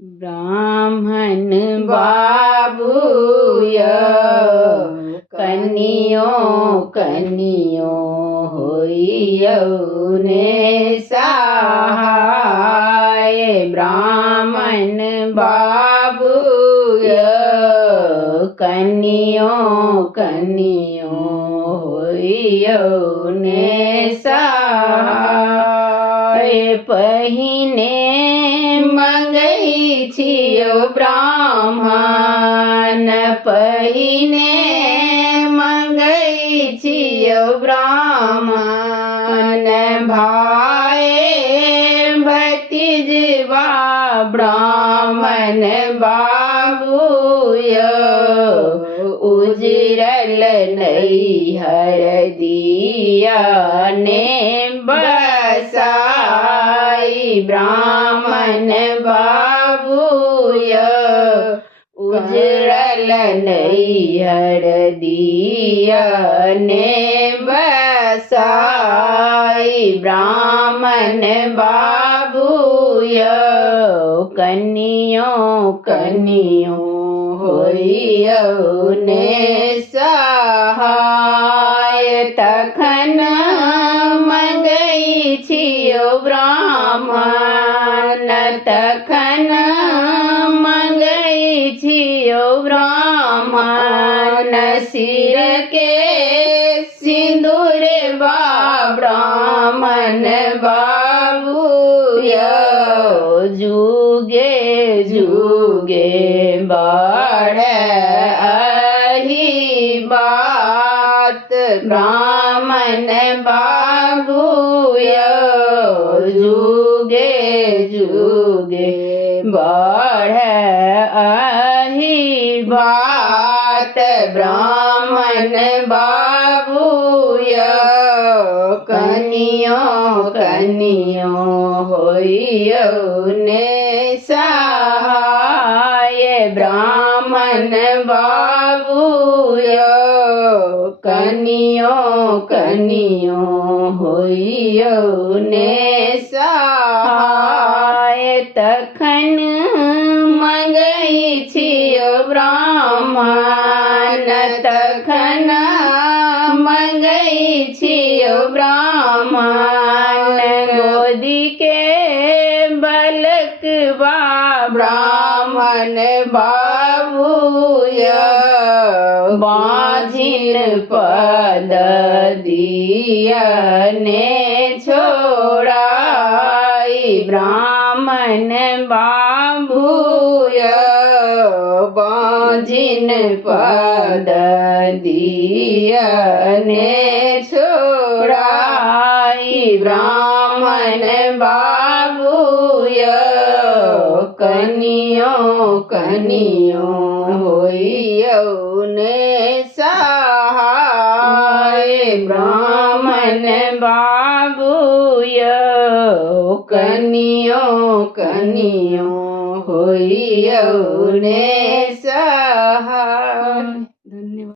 ब्राह्मण बाबूय कनियों कनियों होइयौ ने सहाय। ब्राह्मण बाबूय कनियों कनियों होइयौ ने सहाय। पहिने मंगई छियौ ब्राह्मण पहिने मंगई छियौ ब्राह्मण। भाई भतीजवा ब्राह्मण बाबूय उजरल नैहर दिया ने बसाई। ब्राह्मण बाबूय उजरल नैहर दिया ने बसाई। ब्राह्मण बाबूय कनियों कनियों होइयौ ने सहाय। तखन मंगई छियौ ब्राह्मण तखन मंगई छियौ ब्राह्मण। सिर के सिंदूर बा ब्राह्मण बाबूय जुगे जुगे बढ़े अहि बात। ब्राह्मण बाबूय जुगे जुगे बढ़े अहि बात। ब्राह्मण बाबूय कनियों कनियों होइयौ ने सहाय। ब्राह्मण बाबूय कनियों कनियों होइयौ ने सहाय। तखन मंगई छियौ ब्राह्मण तखन मंगई छियौ ब्राह्मण। गोदी के बलकवा ब्राह्मण बाबूय बाझिन पद दिया ने छोड़ाई। ब्राह्मण बाबूय बाझिन पद दिया ने छोड़ाई। ब्राह्मण बाबूय कनियों कनियों होइयौ ने सहाय। ब्राह्मण बाबूय कनियों कनियों होइयौ ने सहाय।